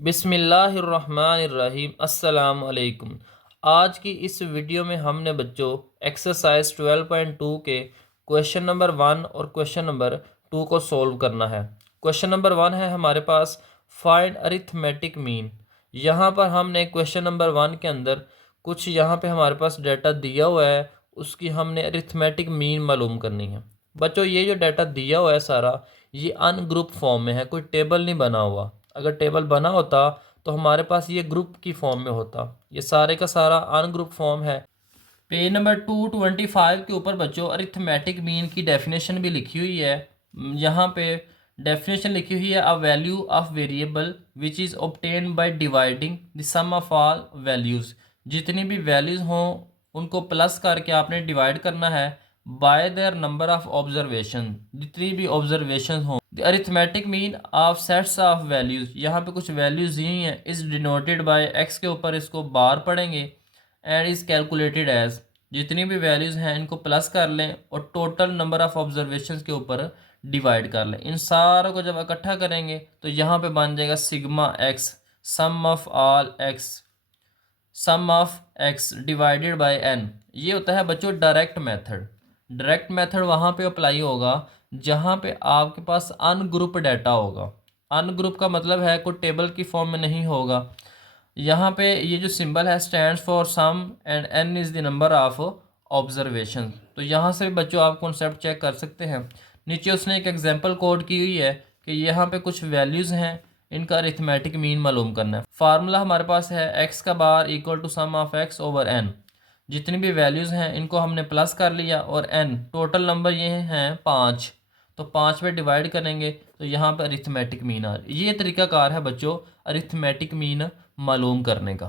बिस्मिल्लाहिर्रहमानिर्रहीम अस्सलाम वालेकुम। आज की इस वीडियो में हमने बच्चों एक्सरसाइज 12.2 के क्वेश्चन नंबर 1 और क्वेश्चन नंबर 2 को सॉल्व करना है। क्वेश्चन नंबर 1 है हमारे पास फाइंड अरिथमेटिक मीन। यहाँ पर हमने क्वेश्चन नंबर 1 के अंदर कुछ यहाँ पे हमारे पास डाटा दिया हुआ है, उसकी हमने अरिथमेटिक मीन मालूम करनी है। बच्चों ये जो डाटा दिया हुआ है सारा ये अनग्रुप फॉर्म में है, कोई टेबल नहीं बना हुआ। अगर टेबल बना होता तो हमारे पास ये ग्रुप की फॉर्म में होता। ये सारे का सारा अनग्रुप फॉर्म है। पेज नंबर 225 के ऊपर बच्चों अरिथमेटिक मीन की डेफिनेशन भी लिखी हुई है। यहाँ पे डेफिनेशन लिखी हुई है, a value of variable which is obtained by dividing the sum of all values. जितनी भी वैल्यूज़ हों उनको प्लस करके आपने डिवाइड करना है bye their number of observation, जितनी भी ऑब्जर्वेशन हों। The arithmetic mean of sets of values, यहाँ पे कुछ वैल्यूज़ दी हैं, इज़ डिनोटेड बाय एक्स के ऊपर इसको बार पढ़ेंगे एंड इज़ कैलकुलेटेड एज। जितनी भी वैल्यूज़ हैं इनको प्लस कर लें और टोटल नंबर ऑफ़ ऑब्जर्वेशंस के ऊपर डिवाइड कर लें। इन सारों को जब इकट्ठा करेंगे तो यहाँ पे बन जाएगा sigma x sum of all x, sum of x divided by n. ये होता है बच्चों डायरेक्ट मेथड। डायरेक्ट मेथड वहाँ पे अप्लाई होगा जहाँ पे आपके पास अनग्रुप डाटा होगा। अनग्रुप का मतलब है कोई टेबल की फॉर्म में नहीं होगा। यहाँ पे ये जो सिंबल है stands for sum and n is the number of observation. तो यहाँ से भी बच्चों आप कॉन्सेप्ट चेक कर सकते हैं। नीचे उसने एक एग्जांपल कोड की हुई है कि यहाँ पे कुछ वैल्यूज़ हैं, इनका अरिथमेटिक मीन मालूम करना है। फार्मूला हमारे पास है एक्स का bar equal to sum of x over n. जितनी भी वैल्यूज़ हैं इनको हमने प्लस कर लिया और एन टोटल नंबर ये हैं 5, तो 5 पे डिवाइड करेंगे तो यहाँ पर अरिथमेटिक मीन आ ये तरीकाकार है बच्चों अरिथमेटिक मीन मालूम करने का।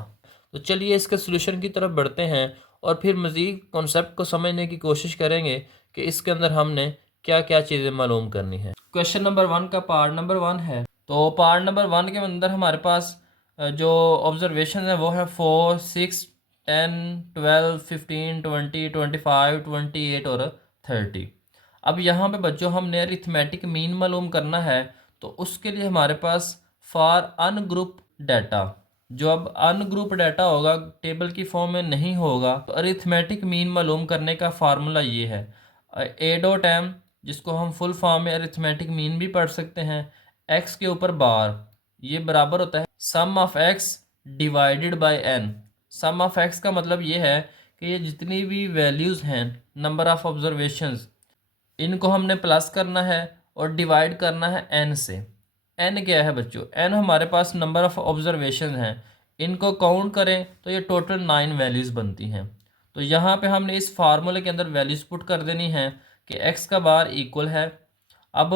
तो चलिए इसके सोल्यूशन की तरफ बढ़ते हैं और फिर मज़ीद कॉन्सेप्ट को समझने की कोशिश करेंगे कि इसके अंदर हमने क्या क्या चीज़ें मालूम करनी है। क्वेश्चन नंबर 1 का पार्ट नंबर 1 है। तो पार्ट नंबर 1 के अंदर हमारे पास जो ऑब्जर्वेशन है वो है 4, 6, 10, 12, 15, 20, 25, 28 और 30। अब यहाँ पे बच्चों हमने अरिथमेटिक मीन मालूम करना है, तो उसके लिए हमारे पास फॉर अनग्रुप डाटा, जो अब अनग्रुप डाटा होगा टेबल की फॉर्म में नहीं होगा, तो अरिथमेटिक मीन मालूम करने का फार्मूला ये है ए डॉट एम, जिसको हम फुल फॉर्म में अरिथमेटिक मीन भी पढ़ सकते हैं, एक्स के ऊपर बार, ये बराबर होता है sum of x divided by n. Sum of x का मतलब ये है कि ये जितनी भी वैल्यूज़ हैं नंबर ऑफ ऑब्जर्वेशंस, इनको हमने प्लस करना है और डिवाइड करना है एन से। एन क्या है बच्चों? एन हमारे पास नंबर ऑफ़ ऑब्जर्वेशन हैं, इनको काउंट करें तो ये टोटल 9 वैल्यूज़ बनती हैं। तो यहाँ पे हमने इस फार्मूले के अंदर वैल्यूज़ पुट कर देनी है कि एक्स का बार इक्वल है। अब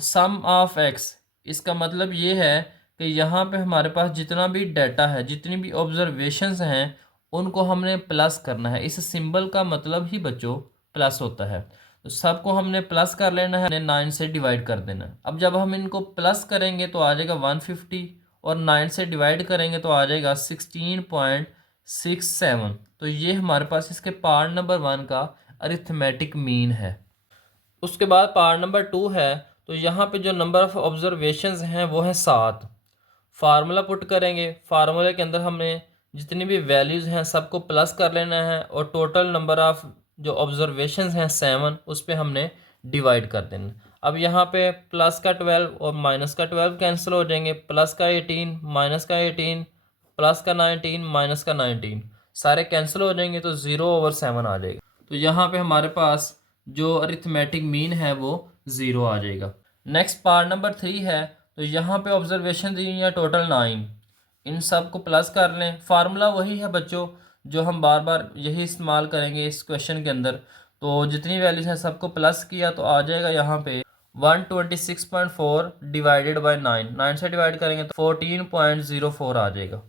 सम ऑफ एक्स, इसका मतलब ये है कि यहाँ पे हमारे पास जितना भी डाटा है, जितनी भी ऑब्जर्वेशंस हैं, उनको हमने प्लस करना है। इस सिंबल का मतलब ही बच्चों प्लस होता है। तो सबको हमने प्लस कर लेना है, 9 से डिवाइड कर देना है। अब जब हम इनको प्लस करेंगे तो आ जाएगा 150 और 9 से डिवाइड करेंगे तो आ जाएगा 16.67। तो ये हमारे पास इसके पार्ट नंबर 1 का अरिथमेटिक मीन है। उसके बाद पार्ट नंबर 2 है, तो यहाँ पे जो नंबर ऑफ़ ऑब्जर्वेशंस हैं वो है 7। फार्मूला पुट करेंगे, फार्मूले के अंदर हमने जितनी भी वैल्यूज़ हैं सबको प्लस कर लेना है और टोटल नंबर ऑफ़ जो ऑब्जर्वेशंस हैं 7, उस पर हमने डिवाइड कर देना। अब यहाँ पे प्लस का 12 और माइनस का 12 कैंसिल हो जाएंगे, प्लस का 18 माइनस का 18 प्लस का 19 माइनस का 19 सारे कैंसिल हो जाएंगे तो 0/7 आ जाएगा। तो यहाँ पे हमारे पास जो अरिथमेटिक मीन है वो 0 आ जाएगा। नेक्स्ट पार्ट नंबर 3 है, तो यहाँ पे ऑब्जर्वेशन दी है टोटल 9, इन सब को प्लस कर लें। फार्मूला वही है बच्चों जो हम बार बार यही इस्तेमाल करेंगे इस क्वेश्चन के अंदर। तो जितनी वैल्यूज हैं सबको प्लस किया तो आ जाएगा यहाँ पे 126.4 डिवाइडेड बाय 9, 9 से डिवाइड करेंगे तो 14.04 आ जाएगा।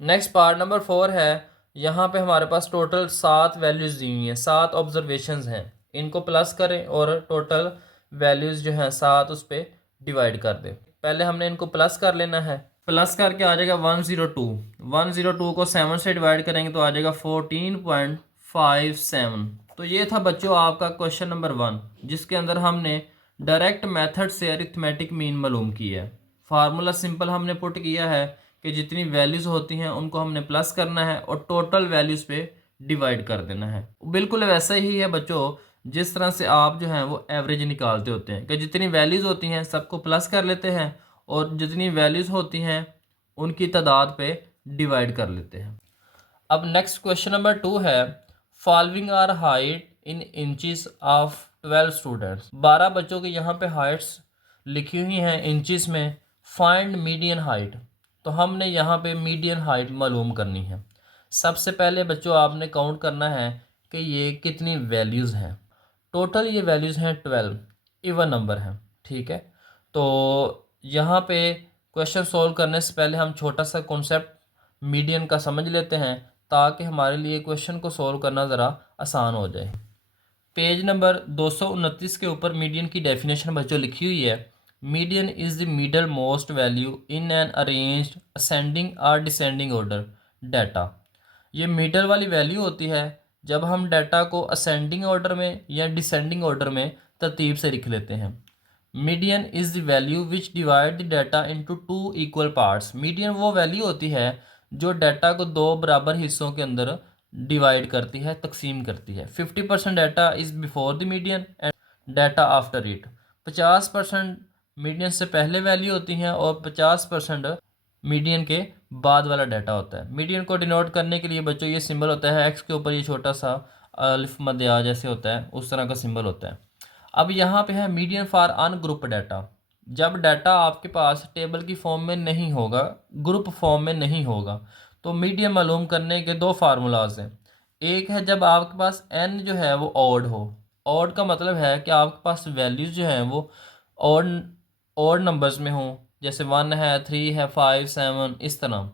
नेक्स्ट पार्ट नंबर 4 है, यहाँ पे हमारे पास टोटल 7 वैल्यूज़ दी हुई हैं, 7 ऑब्जर्वेशंस हैं, इनको प्लस करें और टोटल वैल्यूज़ जो हैं 7 उस पर डिवाइड कर दें। पहले हमने इनको प्लस कर लेना है, प्लस करके आ जाएगा 102, 102 को 7 से डिवाइड करेंगे तो आ जाएगा 14.57। तो ये था बच्चों आपका क्वेश्चन नंबर 1, जिसके अंदर हमने डायरेक्ट मेथड से अरिथमेटिक मीन मालूम की है। फार्मूला सिंपल हमने पुट किया है कि जितनी वैल्यूज़ होती हैं उनको हमने प्लस करना है और टोटल वैल्यूज़ पे डिवाइड कर देना है। बिल्कुल वैसा ही है बच्चों जिस तरह से आप जो हैं वो एवरेज निकालते होते हैं कि जितनी वैल्यूज़ होती हैं सबको प्लस कर लेते हैं और जितनी वैल्यूज़ होती हैं उनकी तादाद पे डिवाइड कर लेते हैं। अब नेक्स्ट क्वेश्चन नंबर 2 है, following are height in inches of 12 students. 12 बच्चों की यहाँ पे हाइट्स लिखी हुई हैं इंचेस में। Find median height. तो हमने यहाँ पे मीडियन हाइट मालूम करनी है। सबसे पहले बच्चों आपने काउंट करना है कि ये कितनी वैल्यूज़ हैं। टोटल ये वैल्यूज़ हैं 12, इवन नंबर हैं, ठीक है। तो यहाँ पे क्वेश्चन सॉल्व करने से पहले हम छोटा सा कॉन्सेप्ट मीडियन का समझ लेते हैं ताकि हमारे लिए क्वेश्चन को सॉल्व करना ज़रा आसान हो जाए। पेज नंबर 229 के ऊपर मीडियन की डेफिनेशन बच्चों लिखी हुई है। Median is the middle most value in an arranged ascending और डिसेंडिंग ऑर्डर डाटा। ये मिडल वाली वैल्यू होती है जब हम डाटा को असेंडिंग ऑर्डर में या डिसेंडिंग ऑर्डर में तरतीब से लिख लेते हैं। Median is the value which divide the data into 2 equal parts. Median वो वैल्यू होती है जो डाटा को 2 बराबर हिस्सों के अंदर डिवाइड करती है, तकसीम करती है। 50% data is before the median and data after it. 50% median से पहले वैल्यू होती हैं और 50% मीडियन के बाद वाला डाटा होता है। मीडियन को डिनोट करने के लिए बच्चों ये सिंबल होता है, एक्स के ऊपर ये छोटा सा अलिफ मध्य आ जैसे होता है उस तरह का सिंबल होता है। अब यहाँ पे है मीडियन फॉर अनग्रुप डाटा। जब डाटा आपके पास टेबल की फॉर्म में नहीं होगा, ग्रुप फॉर्म में नहीं होगा, तो मीडियन मालूम करने के 2 फार्मूलाज हैं। एक है जब आपके पास n जो है वो ऑड हो। ऑड का मतलब है कि आपके पास वैल्यूज जो हैं वो ऑड ऑड नंबर्स में हों, जैसे 1 है, 3 है, 5, 7 इस तरह।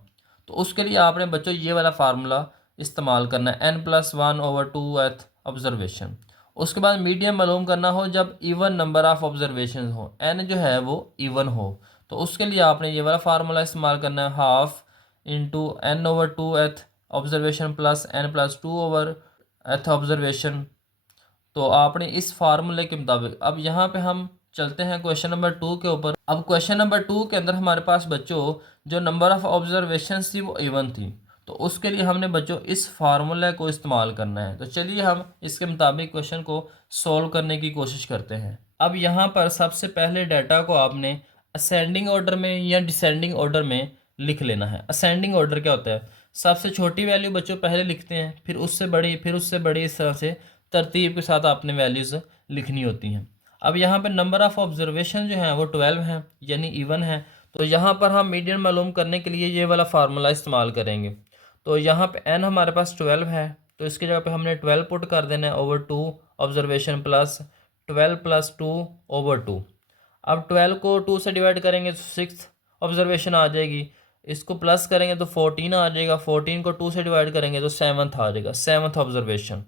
तो उसके लिए आपने बच्चों ये वाला फार्मूला इस्तेमाल करना है, n+1/2th ऑब्जर्वेशन। उसके बाद मीडियन मालूम करना हो जब इवन नंबर ऑफ ऑब्जर्वेशन हो, n जो है वो इवन हो, तो उसके लिए आपने ये वाला फार्मूला इस्तेमाल करना है, 1/2 n/2th observation plus n+2/th observation. तो आपने इस फार्मूले के मुताबिक अब यहाँ पे हम चलते हैं क्वेश्चन नंबर 2 के ऊपर। अब क्वेश्चन नंबर 2 के अंदर हमारे पास बच्चों जो नंबर ऑफ़ ऑब्जर्वेशन थी वो इवन थी, तो उसके लिए हमने बच्चों इस फार्मूले को इस्तेमाल करना है। तो चलिए हम इसके मुताबिक क्वेश्चन को सॉल्व करने की कोशिश करते हैं। अब यहाँ पर सबसे पहले डाटा को आपने असेंडिंग ऑर्डर में या डिसेंडिंग ऑर्डर में लिख लेना है। असेंडिंग ऑर्डर क्या होता है, सबसे छोटी वैल्यू बच्चों पहले लिखते हैं, फिर उससे बड़ी, फिर उससे बड़ी, इस तरह से तरतीब के साथ आपने वैल्यूज़ लिखनी होती हैं। अब यहाँ पे नंबर ऑफ़ ऑब्जर्वेशन जो है वो 12 हैं, यानी इवन है। तो यहाँ पर हम मीडियन मालूम करने के लिए ये वाला फार्मूला इस्तेमाल करेंगे। तो यहाँ पे n हमारे पास 12 है, तो इसकी जगह पे हमने 12 पुट कर देना है ओवर 2 ऑब्जर्वेशन प्लस 12 + 2/2। अब 12 को 2 से डिवाइड करेंगे तो 6 ऑब्जर्वेशन आ जाएगी, इसको प्लस करेंगे तो 14 आ जाएगा, 14 को 2 से डिवाइड करेंगे तो 7th आ जाएगा, 7th ऑब्जर्वेशन।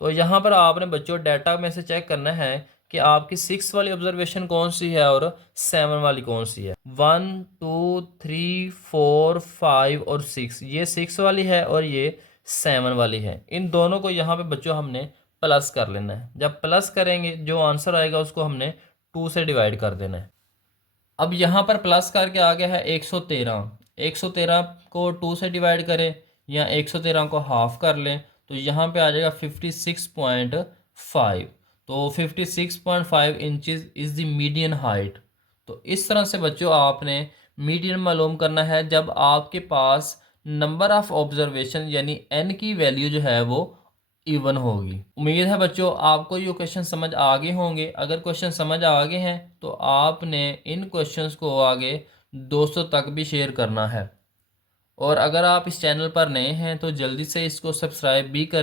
तो यहाँ पर आपने बच्चों डाटा में से चेक करना है कि आपकी 6 वाली ऑब्जर्वेशन कौन सी है और 7 वाली कौन सी है। 1 2 3 4 5 और 6, ये 6 वाली है और ये 7 वाली है। इन दोनों को यहाँ पे बच्चों हमने प्लस कर लेना है। जब प्लस करेंगे जो आंसर आएगा उसको हमने 2 से डिवाइड कर देना है। अब यहाँ पर प्लस करके आ गया है 113। 113 को 2 से डिवाइड करें या 113 को हाफ कर लें तो यहाँ पे आ जाएगा 56.5। तो 56.5 inches is the median height. तो इस तरह से बच्चों आपने मीडियन मालूम करना है जब आपके पास नंबर ऑफ़ ऑब्जर्वेशन यानी n की वैल्यू जो है वो इवन होगी। उम्मीद है बच्चों आपको ये क्वेश्चन समझ आ गए होंगे। अगर क्वेश्चन समझ आ गए हैं तो आपने इन क्वेश्चंस को आगे दोस्तों तक भी शेयर करना है। और अगर आप इस चैनल पर नए हैं तो जल्दी से इसको सब्सक्राइब भी कर